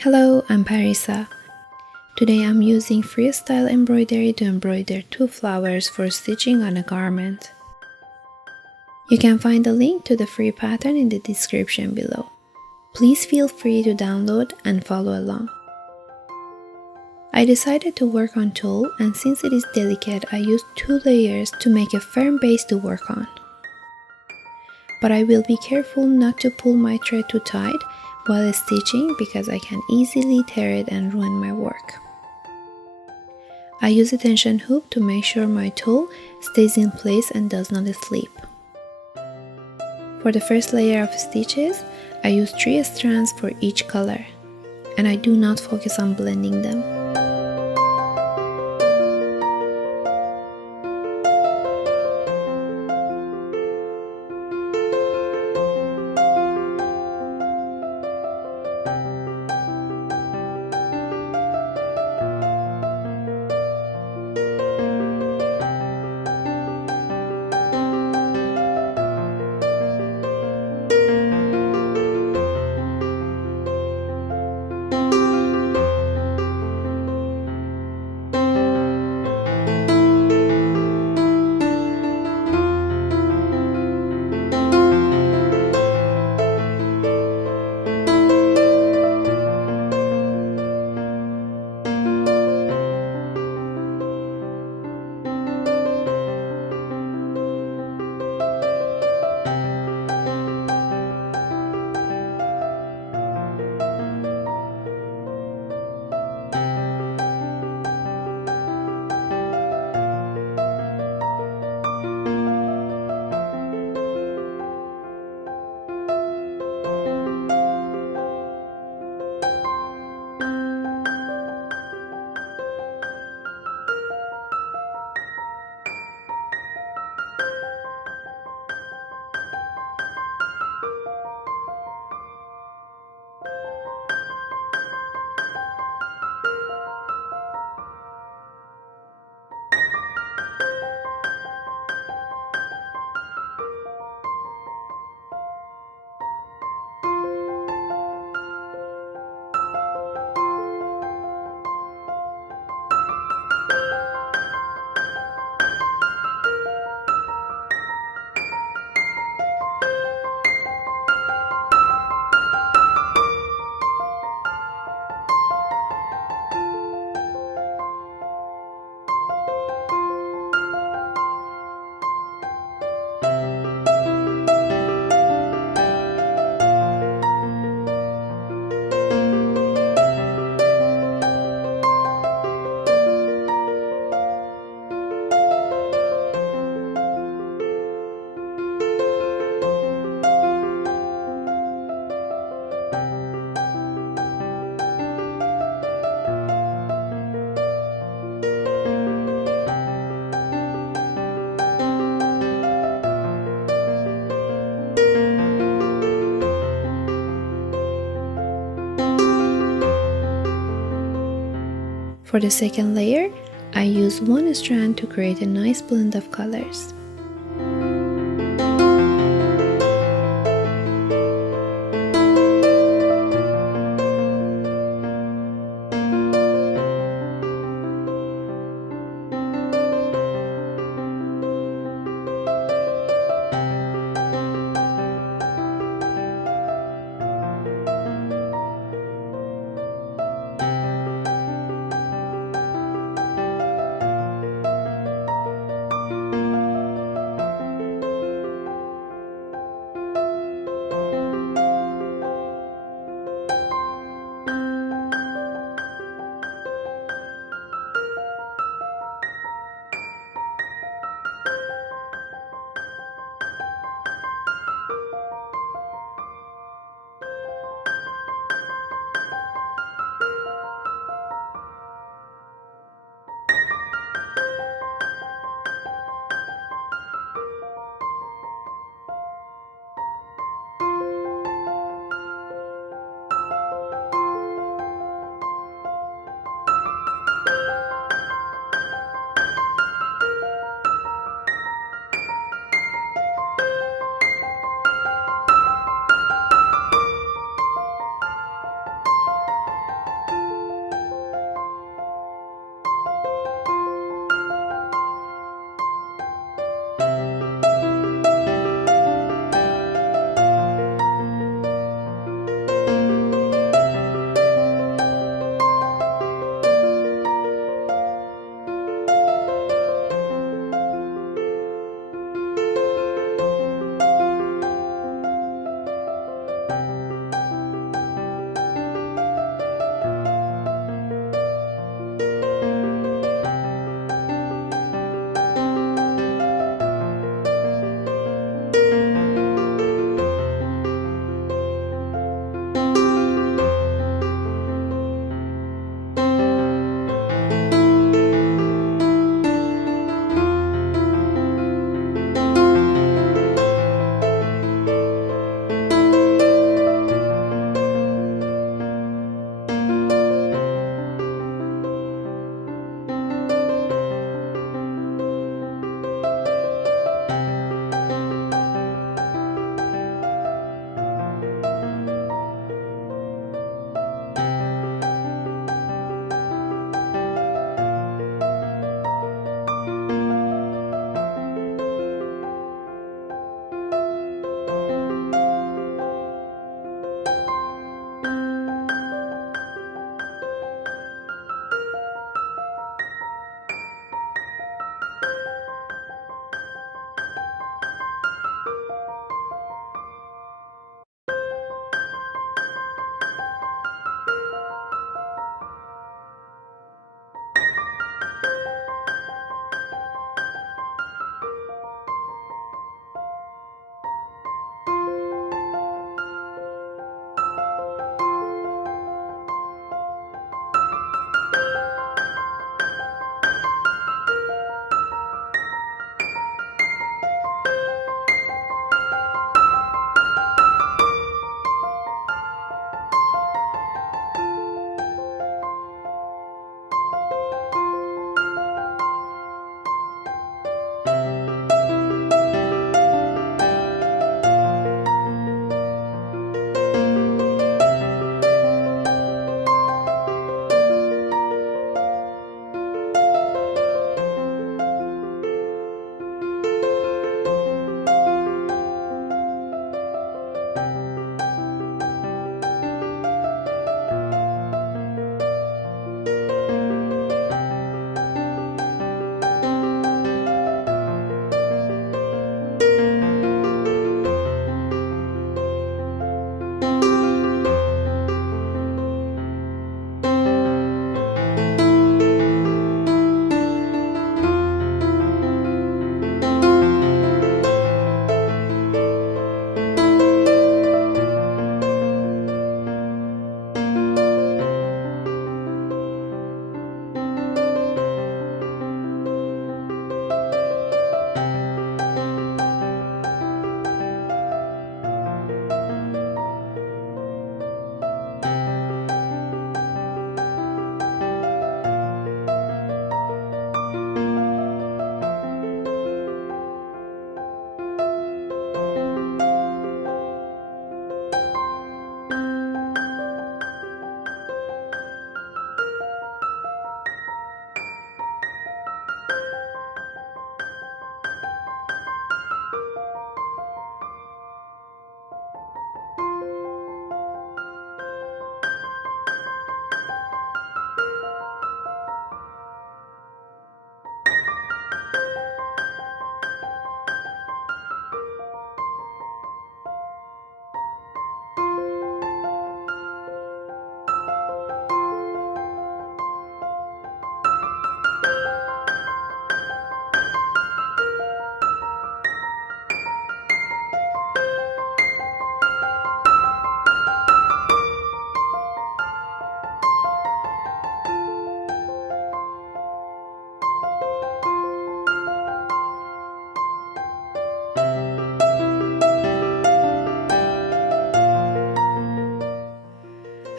Hello, I'm Parisa. Today I'm using freestyle embroidery to embroider 2 flowers for stitching on a garment. You can find the link to the free pattern in the description below. Please feel free to download and follow along. I decided to work on tulle, and since it is delicate, I used 2 layers to make a firm base to work on. But I will be careful not to pull my thread too tight while stitching because I can easily tear it and ruin my work. I use a tension hook to make sure my tulle stays in place and does not slip. For the first layer of stitches, I use 3 strands for each color, and I do not focus on blending them. For the second layer, I use 1 strand to create a nice blend of colors.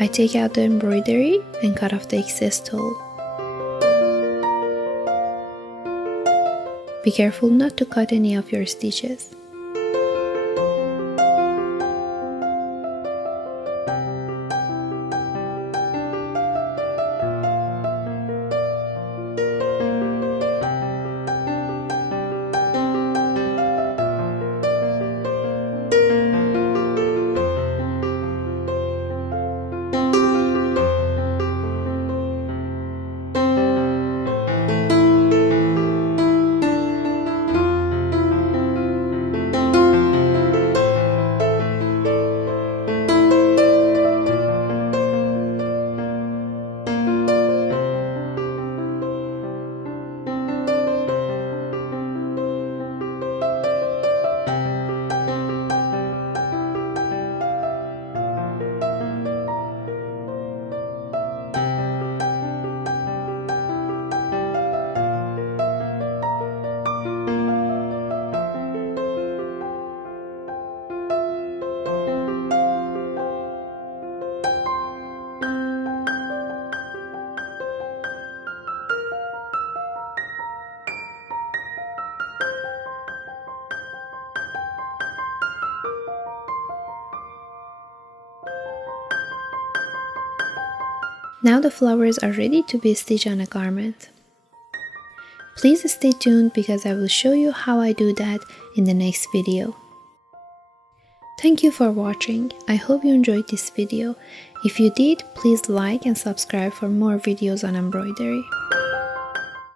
take out the embroidery and cut off the excess tulle. Be careful not to cut any of your stitches. Now the flowers are ready to be stitched on a garment. Please stay tuned because I will show you how I do that in the next video. Thank you for watching. I hope you enjoyed this video. If you did, please like and subscribe for more videos on embroidery.